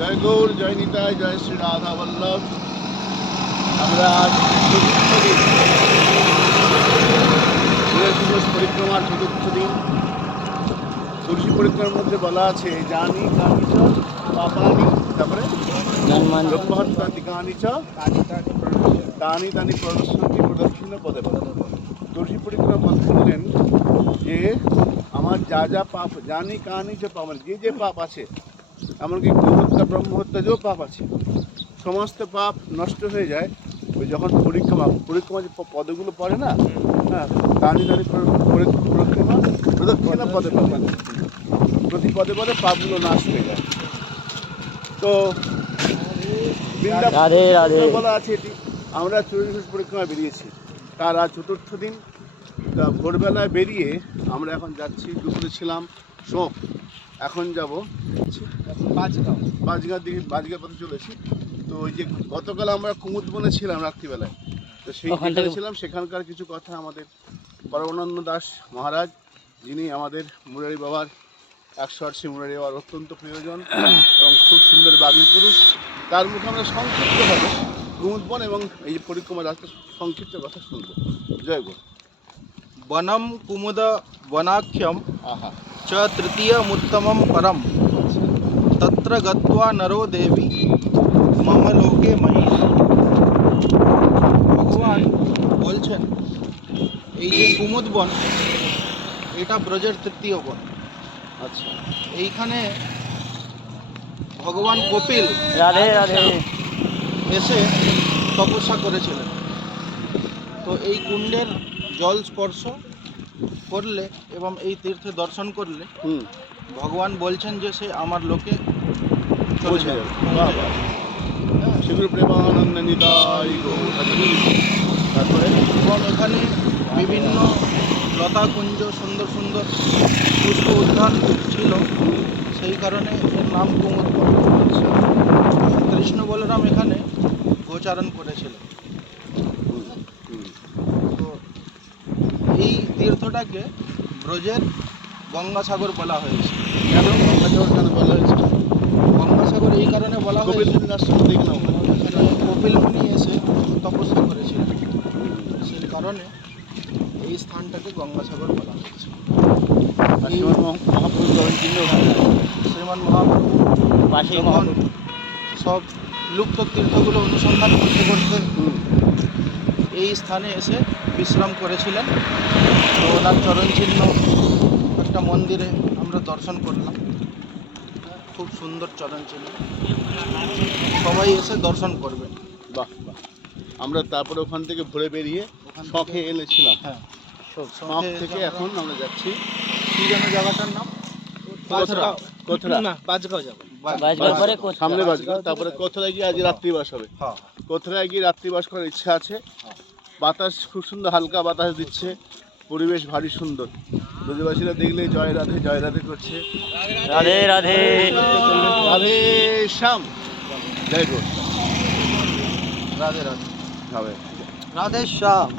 জয় গৌর জয় নিতাই জয় শ্রী রাধা বল্লভ। আমরা সুরেশ পরিক্রমার চতুর্থ দিন। তুলসী পরিক্রমার মধ্যে বলা আছে জানি কানি চ পাপানি তারপরে কানি চ তানি তানি প্রদর্শনটি প্রদক্ষিণ পদে পদে। তুলসী পরিক্রমা মধ্যে বললেন যে আমার যা যা পাপ জানি কানি যে পাপ যে যে পাপ আছে এমনকি গোহত্যা ব্রহ্মহত্যা যেও পাপ আছে। সমস্ত পাপ নষ্ট হয়ে যায়। ওই যখন পরিক্রমা পরিক্রমা যে পদগুলো পড়ে না হ্যাঁ দানি দানি পরিক্রমা প্রদক্ষিণা পদে পদে প্রতি পদে পদে পাপগুলো নাশ হয়ে যায়। তো বলা আছে এটি আমরা চল্লিশ পরিক্রমা বেরিয়েছি। তার আজ চতুর্থ দিন। ভোরবেলায় বেরিয়ে আমরা এখন যাচ্ছি দুপুরে ছিলাম শোক এখন যাব। বাজগাঁও দিকে বাজগাঁও পথে চলেছি তো ওই যে গতকাল আমরা কুমুদ বনে ছিলাম রাত্রিবেলায়। তো সেইখানে ছিলাম সেখানকার কিছু কথা আমাদের পরমানন্দ দাস মহারাজ যিনি আমাদের মুরারি বাবার একশো আটশি মুরারি বাবার অত্যন্ত প্রিয়জন এবং খুব সুন্দর বাগ্মী পুরুষ। তার মুখে আমরা সংক্ষিপ্তভাবে কুমুদ বন এবং এই যে পরিক্রমা রাস্তা সংক্ষিপ্ত কথা শুনব। জয় গুরু। বনম কুমুদ বনাক্ষম আহা। च तृतीयमुत्तमं परं तत्र गत्वा नरो देवी मम লোকে ময়ী ভগবান বলছেন এই যে কুমুদ বন এটা ব্রজের তৃতীয় বন আচ্ছা এইখানে ভগবান কপিল রাধে রাধে এসে তপস্যা করেছিলেন তো এই কুণ্ডের জল স্পর্শ করলে এবং এই তীর্থে দর্শন করলে ভগবান বলছেন যে সে আমার লোকে পৌঁছে যাবে। প্রেমানন্দ নিতাই তারপরে? এবং এখানে বিভিন্ন লতাকুঞ্জ সুন্দর সুন্দর পুষ্প উদ্যান ছিল। সেই কারণে এর নাম কুমুদ কৃষ্ণ বলরাম এখানে গোচারণ করেছিল হুম, হুম। তো এই তীর্থটাকে ব্রজের গঙ্গাসাগর বলা হয়েছে। কেন গঙ্গাজল কেন বলা হয়েছে? গঙ্গাসাগর এই কারণে বলা কপিল হয়েছে মুনির আশ্রম দেখলাম কপিল মুনি এসে তপস্যা করেছিলেন। সেই কারণে এই স্থানটাকে গঙ্গাসাগর বলা হয়েছে। মহাপ্রভু। শ্রীমান মহাপ্রভু যখন সব লুপ্ত তীর্থগুলো অনুসন্ধান করতে করতে এই স্থানে এসে বিশ্রাম করেছিলেন। তো ওনার চরণ চিহ্ন একটা মন্দিরে আমরা দর্শন করলাম। খুব সুন্দর চরণ চিহ্ন সবাই এসে দর্শন করবেন বাহ বাহ। আমরা তারপরে ওখান থেকে ঘুরে বেরিয়ে শখে এনেছিলাম। হ্যাঁ শখ থেকে এখন আমরা যাচ্ছি। কি যেন জায়গাটার নাম? সামনে বাজগাঁও তারপরে কোথায় গিয়ে আজ রাত্রিবাস হবে। কোথায় গিয়ে রাত্রিবাস করার ইচ্ছা আছে। বাতাস খুব সুন্দর হালকা বাতাস দিচ্ছে। পরিবেশ ভারী সুন্দর। ব্রজবাসীরা দেখলে জয় রাধে জয় রাধে করছে। রাধে রাধে। রাধে শ্যাম। জয় রাধে রাধে। হবে রাধে শ্যাম।